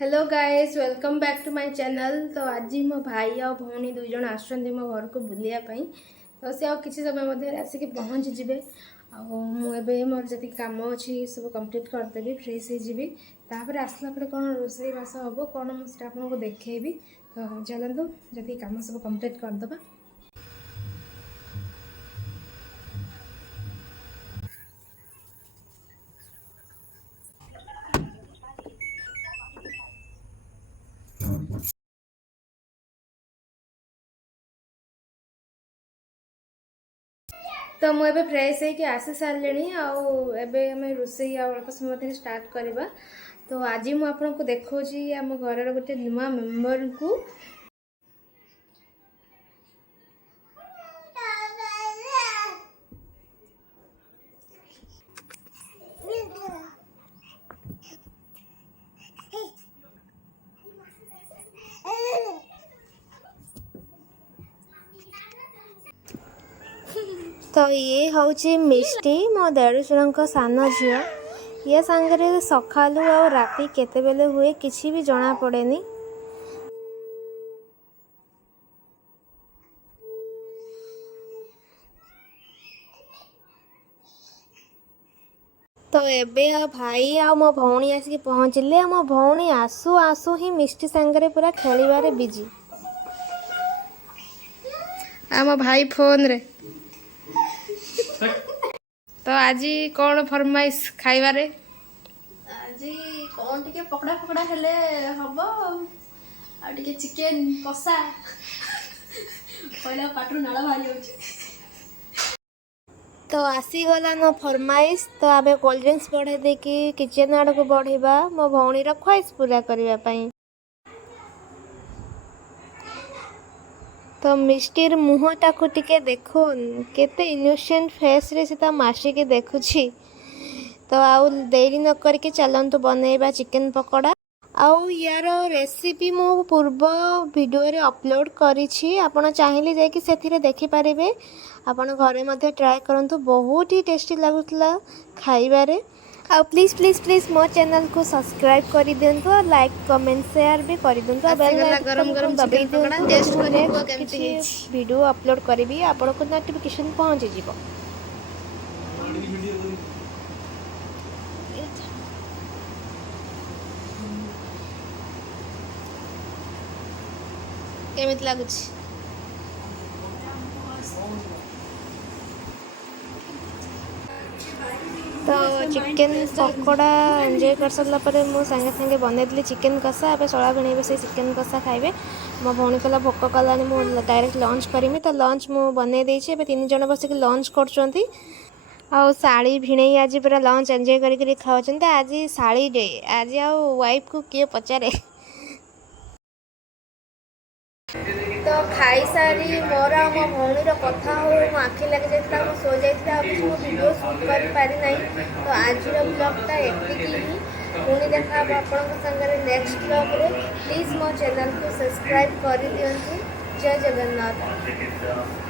Hello guys, welcome back to my channel. तो आज मो भाई और भौणी दुई जन आसुचंदी मो घर को बुलिया पई। तो से आ किसी समय मध्य आसिक पहुँची जिबे। मुझे मोर जी कम अच्छी सब कंप्लीट करदेवी, फ्रेश हो तापर आसला परे कौन रोसई बास हम कौन मुझे आपको देखी। तो चलतु जब कम सब कंप्लीट करदे। तो मुझे फ्रेश होकर आसी सारे आम रोसई अल्प समय स्टार्ट करवा। तो आज मुझे देखा आम घर गोटे नुआ मेम्बर को। तो ये हूँ मिष्टी मो देढ़शुर सान झील। ये सांगे सकालू आ राति केतेबेले हुए किसी भी जना पड़ेनी। तो एबे भाई आ मो भौणी आसिक पहुँचले। मो भौणी आसु आसु ही मिष्टी सांगे पूरा खेलिबारे बिजी। आम भाई फोन रे। तो आज कौन फरमाइश खाइबारे? आज कौन टिके पकड़ा पकड़ा हेले हम आ टिके चिकेन कषा पहला पाटू नाला बाहरी होची। तो आसीगला नो फरमाइश। तो आमे कोल्ड ड्रिंक्स बढ़े देकी किचन आड़ को बढ़िबा मो भौणीर ख्वाइश पूरा करबा पई। तो मिष्टीर मुहटा को टिके देखुन केते इनोसेंट फेस रे से मासी के देखुछि। तो आउ देरी न करके चलंतु बनैबा चिकेन पकोड़ा। आउ यार रेसिपी मो पूर्व वीडियो रे अपलोड करिछि, आपण चाहिले जाय कि सेथिरे देखि पारिबे। आपण घरे मध्ये ट्राई करंतु, बहुत ही टेस्टी लागुतला खाइबारे। आ प्लीज प्लीज प्लीज मो चैनल को सब्सक्राइब कर दिंतु और लाइक कमेंट शेयर भी कर दिंतु। आ बेल आइकन को दबाई दिंतु। टेस्ट करिबो केमती वीडियो अपलोड करबी आपण को नोटिफिकेशन पहुंच जिवो। केमिति लागुछि? तो चिकेन पकोड़ा एंजॉय कर सारा पर मुझे सांगे सांगे बनई चिकेन कषा। ए शला भिणे से चिकेन कषा खाइबे। मो भौणी कहला भोक कलानी मु डायरेक्ट लंच करमी। तो लंच मु बनई देछि। तीन जन बसिक लंच करछंती। आ शाड़ी भिणे आज पूरा लंच एंजॉय करी खाउछंती। आज शाड़ी डे। आज आ वाइफ को किए पचारे। तो खाई सारी मोर मो भौणीर कथा हो मो आखि लगी जाता सो जाता किसी वीडियो शूट कर पारि नहीं। तो आज ब्लॉगटा एतिकी ही। पुणी देखा आपण सागर नेक्स्ट ब्लॉग रे। प्लीज मो चैनल को सब्सक्राइब कर दियंतु। जय जगन्नाथ।